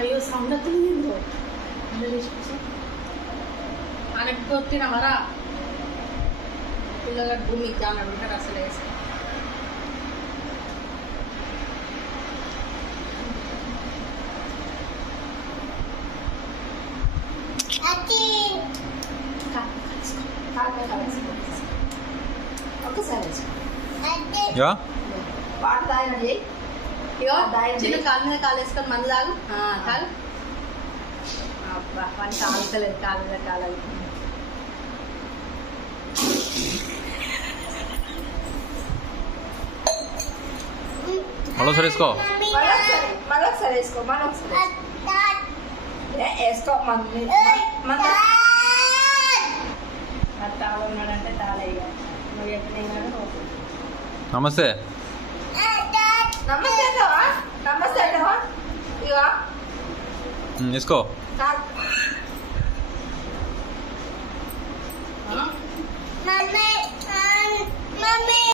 అయ్యో సౌండ్ వస్తుంది అనకి కొట్టిన మరా పిల్లగాడు భూమి ఇద్దామని ఉంటారు అసలు వేసి ఒకసారి వాటర్ తాగినది ఇగో చిన్న కాలు మీద కాలు వేసుకొని మందు తాగు తాగు అబ్బా వాడిని కాలుతలేదు కాలు మీద కాలాలి మళ్ళొకసారి వేసుకో మళ్ళొకసారి వేసుకో మళ్ళొకసారి వేసుకో తాళ ఉన్నాడంటే తాళ నువ్వు ఎప్పుడు నమస్తే నమస్తే అంటావా నమస్తే అంటావా ఇగో వేసుకో